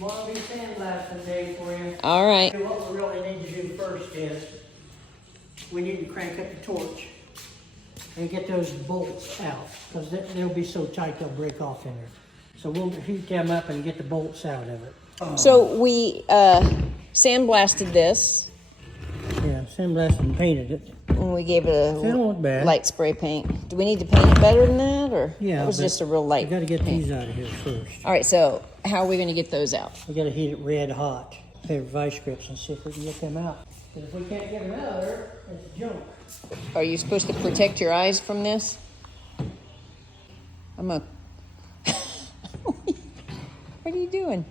Won't be sandblasting day for you. All right. What we really need to do first is we need to crank up the torch and get those bolts out because they'll be so tight they'll break off in there. So we'll heat them up and get the bolts out of it. So we sandblasted this. Yeah, sandblasted and painted it. And we gave it a It don't look bad. light spray paint. Do we need to paint it better than that, or Yeah, it was just a real light? We got to get paint? these out of here first. All right. So how are we going to get those out? We got to heat it red hot. Pair of vice grips and see if we can get them out. Because if we can't get them out of there, it's junk. Are you supposed to protect your eyes from this? I'm a. What are you doing?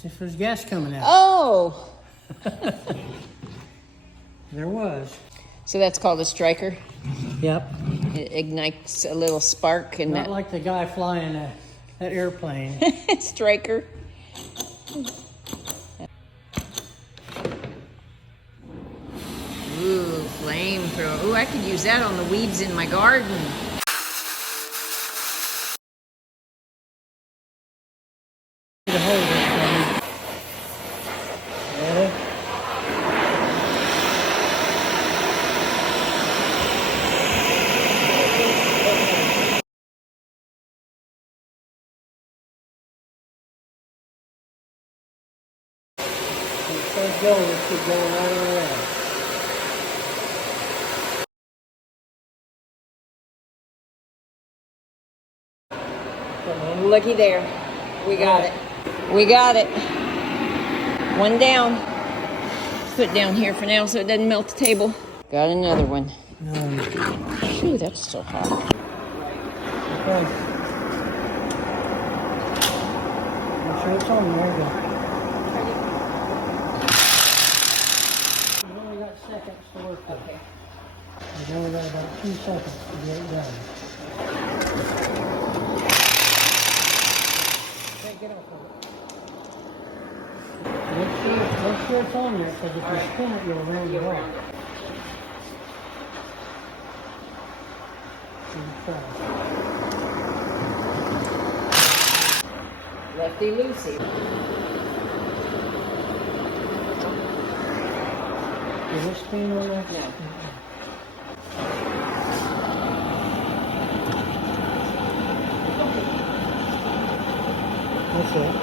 See if there's gas coming out. Oh. There was. So that's called a striker. Yep. It ignites a little spark and Not that. like the guy flying that airplane. Striker. Ooh, flamethrower. Ooh, I could use that on the weeds in my garden. Get a hold of it for me. Ready? When it starts going, it keep going right around. Looky there. We got it. We got it. One down. Put it down here for now so it doesn't melt the table. Got another one. Phew, that's still hot. Okay. Make sure it's on there. Go. We've only got seconds to work with. Okay. We've only got about 2 seconds to get it done. Okay, get off of it. Make sure it's on there, because if you spin it, you'll round it off. Lefty loosey. Is it spin on there? No. That's it.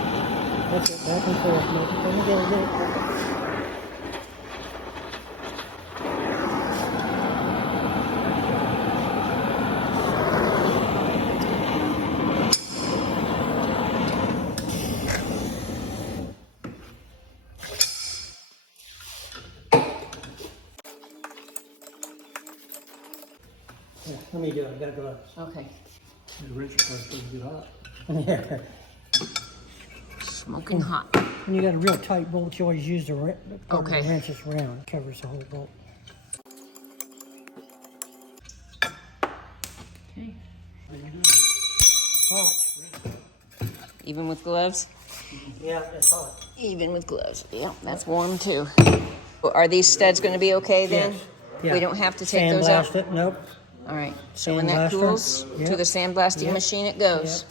That's it. Back and forth. Let me get it. Yeah, let me do it. I got gloves. Okay. The wrench part doesn't get hot. Yeah. Smoking hot. When you got a real tight bolt, you always use the wrench. Okay. The wrench is round. It covers the whole bolt. Okay. Hot. Even with gloves? Yeah, it's hot. Even with gloves. Yeah, that's warm too. Are these studs going to be okay then? Yes. Yeah. We don't have to take those out? Sandblast it? Nope. All right. So when that Sandblaster. cools, Yep. to the sandblasting Yep. machine it goes.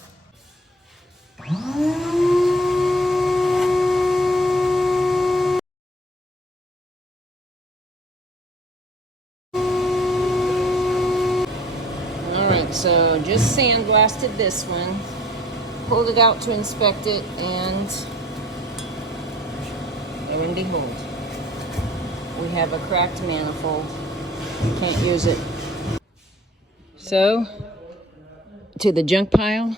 All right, so just sandblasted this one, pulled it out to inspect it, and lo and behold, we have a cracked manifold. Can't use it. So, to the junk pile.